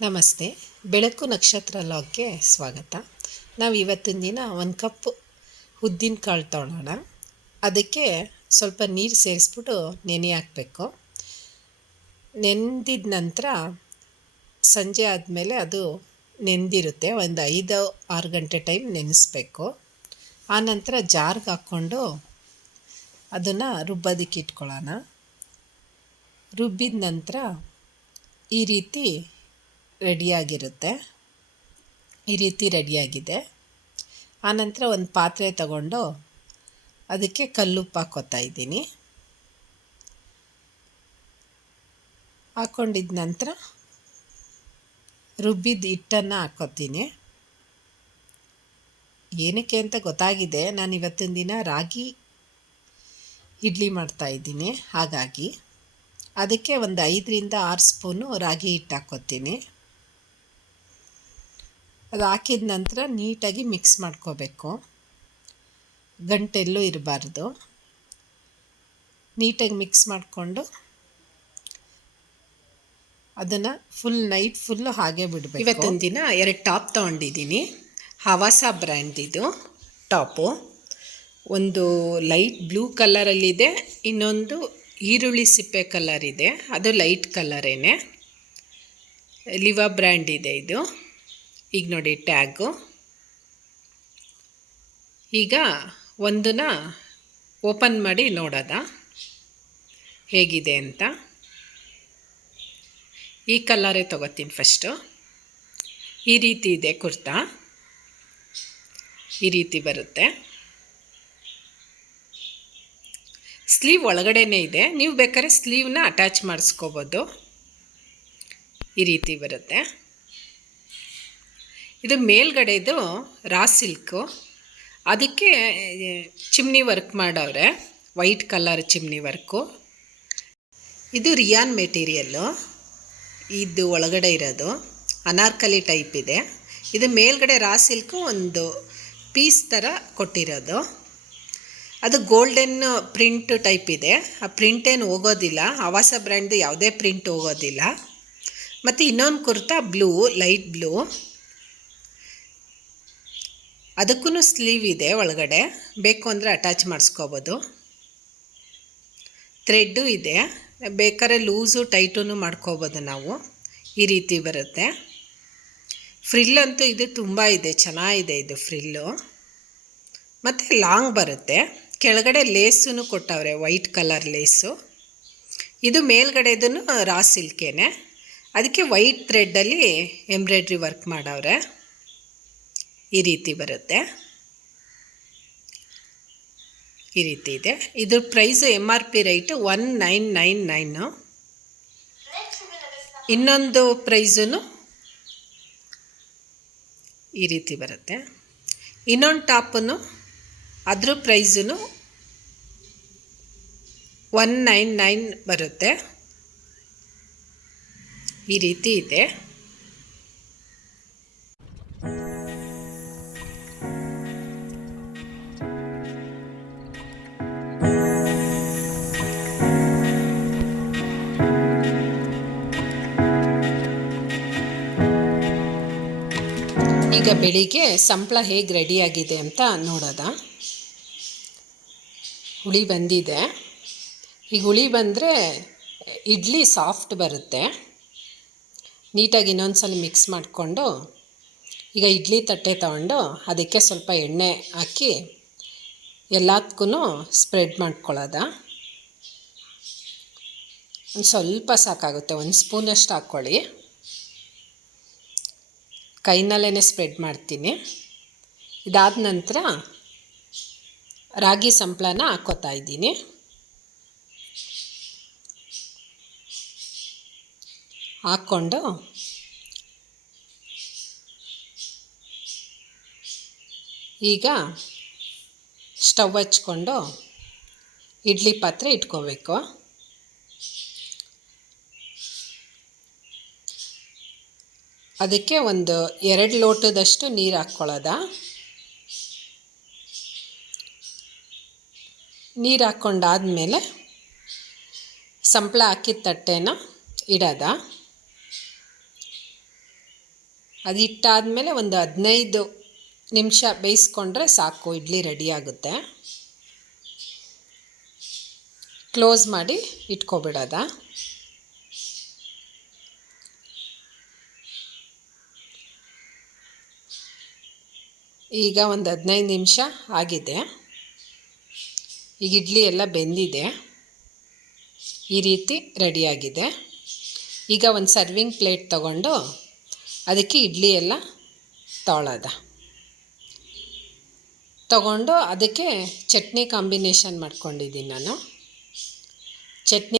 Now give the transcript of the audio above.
ನಮಸ್ತೆ. ಬೆಳಕು ನಕ್ಷತ್ರ ಲಾಗ್ಗೆ ಸ್ವಾಗತ. ನಾವು ಇವತ್ತಿನ ದಿನ ಒಂದು ಕಪ್ ಉದ್ದಿನ ಕಾಳು ತೊಗೊಳ್ಳೋಣ ಅದಕ್ಕೆ ಸ್ವಲ್ಪ ನೀರು ಸೇರಿಸ್ಬಿಟ್ಟು ನೆನೆ ಹಾಕಬೇಕು. ನೆಂದಿದ ನಂತರ ಸಂಜೆ ಆದಮೇಲೆ ಅದು ನೆಂದಿರುತ್ತೆ. ಒಂದು ಐದು ಆರು ಗಂಟೆ ಟೈಮ್ ನೆನೆಸ್ಬೇಕು. ಆನಂತರ ಜಾರ್ಗೆ ಹಾಕ್ಕೊಂಡು ಅದನ್ನು ರುಬ್ಬೋದಕ್ಕೆ ಇಟ್ಕೊಳ್ಳೋಣ ರುಬ್ಬಿದ ನಂತರ ಈ ರೀತಿ ರೆಡಿಯಾಗಿರುತ್ತೆ. ಈ ರೀತಿ ರೆಡಿಯಾಗಿದೆ. ಆನಂತರ ಒಂದು ಪಾತ್ರೆ ತಗೊಂಡು ಅದಕ್ಕೆ ಕಲ್ಲುಪ್ಪು ಹಾಕೋತಾ ಇದ್ದೀನಿ. ಹಾಕ್ಕೊಂಡಿದ್ದ ನಂತರ ರುಬ್ಬಿದ ಹಿಟ್ಟನ್ನು ಹಾಕ್ಕೋತೀನಿ. ಏನಕ್ಕೆ ಅಂತ ಗೊತ್ತಾಗಿದೆ. ನಾನು ಇವತ್ತಿನ ದಿನ ರಾಗಿ ಇಡ್ಲಿ ಮಾಡ್ತಾಯಿದ್ದೀನಿ ಹಾಗಾಗಿ ಅದಕ್ಕೆ ಒಂದು ಐದರಿಂದ ಆರು ಸ್ಪೂನು ರಾಗಿ ಹಿಟ್ಟು ಹಾಕ್ಕೋತೀನಿ. ಅದು ಹಾಕಿದ ನಂತರ ನೀಟಾಗಿ ಮಿಕ್ಸ್ ಮಾಡ್ಕೋಬೇಕು. ಗಂಟೆಲ್ಲೂ ಇರಬಾರ್ದು. ನೀಟಾಗಿ ಮಿಕ್ಸ್ ಮಾಡಿಕೊಂಡು ಅದನ್ನು ಫುಲ್ ನೈಟ್ ಫುಲ್ಲು ಹಾಗೆ ಬಿಡಬೇಕು. ಇವತ್ತೊಂದು ದಿನ ಎರಡು ಟಾಪ್ ತೊಗೊಂಡಿದ್ದೀನಿ. ಹವಾಸ ಬ್ರ್ಯಾಂಡಿದು ಟಾಪು. ಒಂದು ಲೈಟ್ ಬ್ಲೂ ಕಲರಲ್ಲಿದೆ, ಇನ್ನೊಂದು ಈರುಳ್ಳಿ ಸಿಪ್ಪೆ ಕಲರ್ ಇದೆ. ಅದು ಲೈಟ್ ಕಲರೇನೆ. ಲಿವಾ ಬ್ರ್ಯಾಂಡ್ ಇದೆ ಇದು. ಈಗ ನೋಡಿ ಟ್ಯಾಗು. ಈಗ ಒಂದನ್ನ ಓಪನ್ ಮಾಡಿ ನೋಡೋದ. ಹೇಗಿದೆ ಅಂತ. ಈ ಕಲ್ಲರೇ ತೊಗೋತೀನಿ ಫಸ್ಟು. ಈ ರೀತಿ ಇದೆ ಕುರ್ತಾ. ಈ ರೀತಿ ಬರುತ್ತೆ. ಸ್ಲೀವ್ ಒಳಗಡೆನೇ ಇದೆ. ನೀವು ಬೇಕಾದ್ರೆ ಸ್ಲೀವ್ನ ಅಟ್ಯಾಚ್ ಮಾಡಿಸ್ಕೋಬೋದು. ಈ ರೀತಿ ಬರುತ್ತೆ. ಇದು ಮೇಲ್ಗಡೆದು ರಾ ಸಿಲ್ಕು. ಅದಕ್ಕೆ ಚಿಮ್ನಿ ವರ್ಕ್ ಮಾಡವ್ರೆ ವೈಟ್ ಕಲರ್ ಚಿಮ್ನಿ ವರ್ಕು. ಇದು ರಿಯಾನ್ ಮೆಟೀರಿಯಲ್ಲು. ಇದು ಒಳಗಡೆ ಇರೋದು. ಅನಾರ್ಕಲಿ ಟೈಪ್ ಇದೆ. ಇದು ಮೇಲ್ಗಡೆ ರಾ ಸಿಲ್ಕು ಒಂದು ಪೀಸ್ ಥರ ಕೊಟ್ಟಿರೋದು. ಅದು ಗೋಲ್ಡನ್ ಪ್ರಿಂಟ್ ಟೈಪ್ ಇದೆ. ಆ ಪ್ರಿಂಟ್ ಏನು ಹೋಗೋದಿಲ್ಲ. ಆವಾಸ ಬ್ರ್ಯಾಂಡ್ದು ಯಾವುದೇ ಪ್ರಿಂಟ್ ಹೋಗೋದಿಲ್ಲ. ಮತ್ತು ಇನ್ನೊಂದು ಕುರ್ತಾ ಬ್ಲೂ, ಲೈಟ್ ಬ್ಲೂ. ಅದಕ್ಕೂ ಸ್ಲೀವ್ ಇದೆ ಒಳಗಡೆ. ಬೇಕು ಅಂದರೆ ಅಟ್ಯಾಚ್ ಮಾಡಿಸ್ಕೋಬೋದು. ಥ್ರೆಡ್ಡು ಇದೆ. ಬೇಕಾದ್ರೆ ಲೂಸು ಟೈಟೂ ಮಾಡ್ಕೋಬೋದು ನಾವು. ಈ ರೀತಿ ಬರುತ್ತೆ. ಫ್ರಿಲ್ ಅಂತೂ ಇದು ತುಂಬ ಇದೆ. ಚೆನ್ನಾಗಿದೆ ಇದು ಫ್ರಿಲ್ಲು ಮತ್ತು ಲಾಂಗ್ ಬರುತ್ತೆ. ಕೆಳಗಡೆ ಲೇಸೂ ಕೊಟ್ಟವ್ರೆ ವೈಟ್ ಕಲರ್ ಲೇಸು ಇದು ಮೇಲ್ಗಡೆದೂ ರಾ ಸಿಲ್ಕೇನೆ ಅದಕ್ಕೆ ವೈಟ್ ಥ್ರೆಡ್ಡಲ್ಲಿ ಎಂಬ್ರಾಯ್ಡ್ರಿ ವರ್ಕ್ ಮಾಡವ್ರೆ. ಈ ರೀತಿ ಬರುತ್ತೆ. ಈ ರೀತಿ ಇದೆ. ಇದ್ರ price M R P right one nine nine nine ಇನ್ನೊಂದು ಪ್ರೈಸೂ ಈ ರೀತಿ ಬರುತ್ತೆ. ಇನ್ನೊಂದು ಟಾಪನ್ನು ಅದ್ರ ಪ್ರೈಸೂ ಒನ್ ನೈನ್ ನೈನ್ ಬರುತ್ತೆ. ಈ ರೀತಿ ಇದೆ. ಈಗ ಬೆಳಿಗ್ಗೆ ಸಂಪಳ ಹೇಗೆ ರೆಡಿಯಾಗಿದೆ ಅಂತ ನೋಡೋದ. ಹುಳಿ ಬಂದಿದೆ. ಈಗ ಹುಳಿ ಬಂದರೆ ಇಡ್ಲಿ ಸಾಫ್ಟ್ ಬರುತ್ತೆ. ನೀಟಾಗಿ ಇನ್ನೊಂದು ಸಲ ಮಿಕ್ಸ್ ಮಾಡಿಕೊಂಡು ಈಗ ಇಡ್ಲಿ ತಟ್ಟೆ ತಗೊಂಡು ಅದಕ್ಕೆ ಸ್ವಲ್ಪ ಎಣ್ಣೆ ಹಾಕಿ ಎಲ್ಲದಕ್ಕೂ ಸ್ಪ್ರೆಡ್ ಮಾಡ್ಕೊಳ್ಳೋದ. ಒಂದು ಸ್ವಲ್ಪ ಸಾಕಾಗುತ್ತೆ, ಒಂದು ಸ್ಪೂನಷ್ಟು ಹಾಕ್ಕೊಳ್ಳಿ. ಕೈನಲ್ಲೇ ಸ್ಪ್ರೆಡ್ ಮಾಡ್ತೀನಿ. ಇದಾದ ನಂತರ ರಾಗಿ ಸಂಪ್ಳನ ಹಾಕೋತಾ ಇದ್ದೀನಿ. ಹಾಕ್ಕೊಂಡು ಈಗ ಸ್ಟವ್ ಹಚ್ಕೊಂಡು, ಇಡ್ಲಿ ಪಾತ್ರೆ ಇಟ್ಕೋಬೇಕು. ಅದಕ್ಕೆ ಒಂದು ಎರಡು ಲೋಟದಷ್ಟು ನೀರು ಹಾಕ್ಕೊಳ್ಳೋದ? ನೀರು ಹಾಕ್ಕೊಂಡಾದಮೇಲೆ ಸಂಪ್ಳ ಹಾಕಿದ ತಟ್ಟೆನ ಇಡೋದ? ಅದು ಇಟ್ಟಾದಮೇಲೆ ಒಂದು ಹದಿನೈದು ನಿಮಿಷ ಬೇಯಿಸ್ಕೊಂಡ್ರೆ ಸಾಕು, ಇಡ್ಲಿ ರೆಡಿಯಾಗುತ್ತೆ ಕ್ಲೋಸ್ ಮಾಡಿ ಇಟ್ಕೊಬಿಡೋದ? ಈಗ ಒಂದು ಹದಿನೈದು ನಿಮಿಷ ಆಗಿದೆ. ಈಗ ಇಡ್ಲಿ ಎಲ್ಲ ಬೆಂದಿದೆ. ಈ ರೀತಿ ರೆಡಿಯಾಗಿದೆ ಈಗ ಒಂದು ಸರ್ವಿಂಗ್ ಪ್ಲೇಟ್ ತಗೊಂಡು ಅದಕ್ಕೆ ಇಡ್ಲಿ ಎಲ್ಲ ತೊಳದ. ತಗೊಂಡು ಅದಕ್ಕೆ ಚಟ್ನಿ ಕಾಂಬಿನೇಷನ್ ಮಾಡ್ಕೊಂಡಿದ್ದೀನಿ ನಾನು. ಚಟ್ನಿ